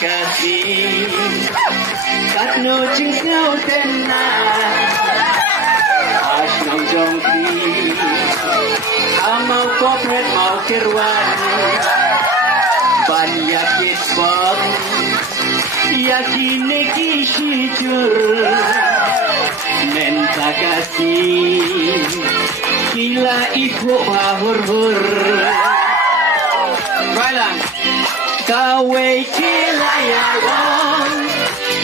kasih kat no ching sao tenang as nong jong ti amau kopret mau kirwan ban yakit bom yakine kishijur menta kasih kila ibu bahur-hur Balang Kawe kila ya long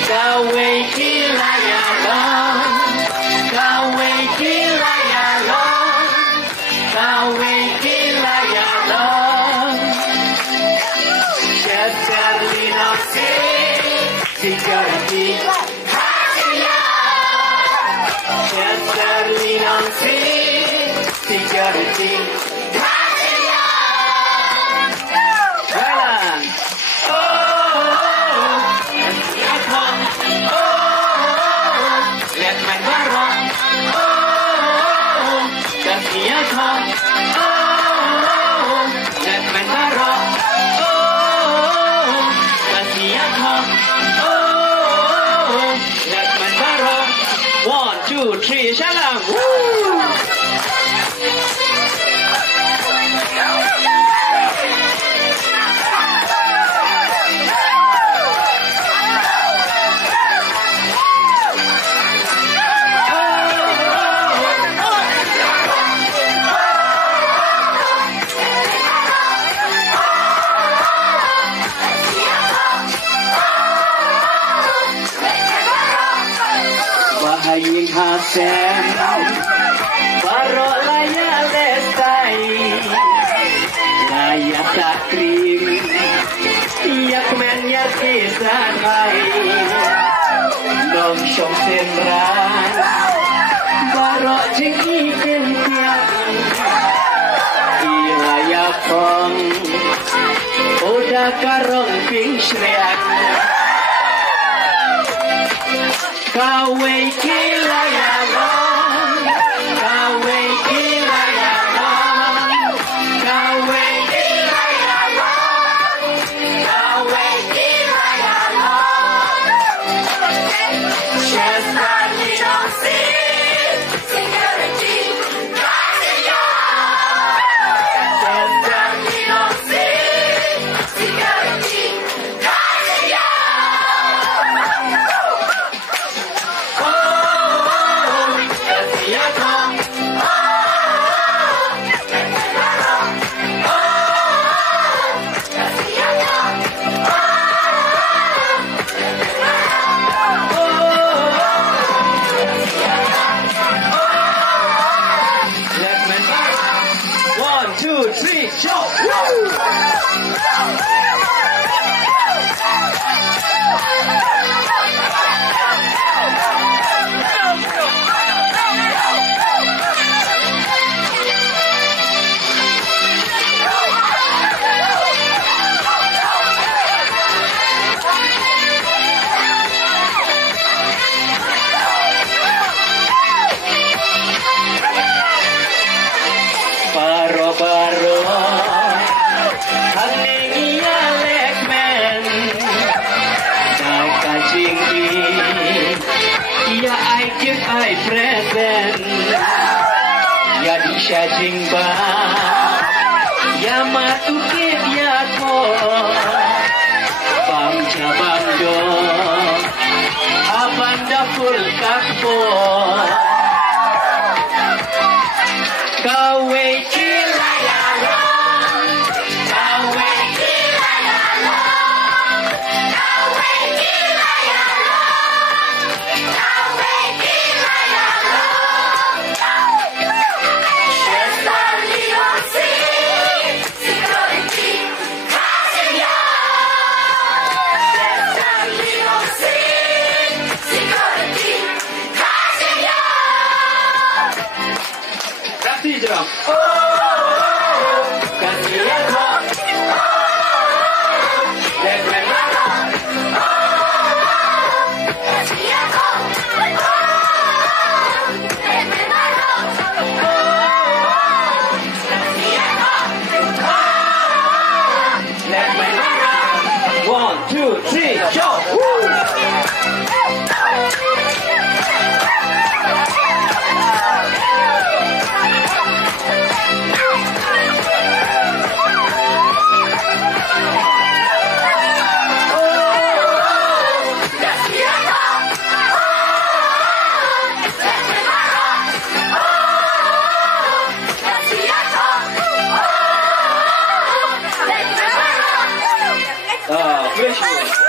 Kawe kila ya long Kawe kila ya long Kawe kila ya long shestarly nasi security shestarly nasi security One, two, three, shalang. Bahaying hasem Baro laya lestai Laya takrim Yak men yak kisan hai Dong syong senran Baro jeng iken tiak Ilaya kong Oda karong ping shriak Kawe kila ya long, kawe kila ya long, kawe kila ya long, kawe kila ya long. Shestarly nasi security kaya. Shestarly nasi security kaya. One, two, three, show! Baro-baro Haning iya lekmen Daka jinggi Iya ai kip ai present Ya di syajing ba Ya matu kip ya ko Bang cabang do Abanda full kakpo Kawe kila ya long, kawe kila ya long, kawe kila ya long, kawe kila ya long. Shestarly nasi security kaya. Shestarly nasi security kaya. Kasih jeram. Kasih jeram. Kasih jeram. Kasih jeram. One, two, three. Shestarly.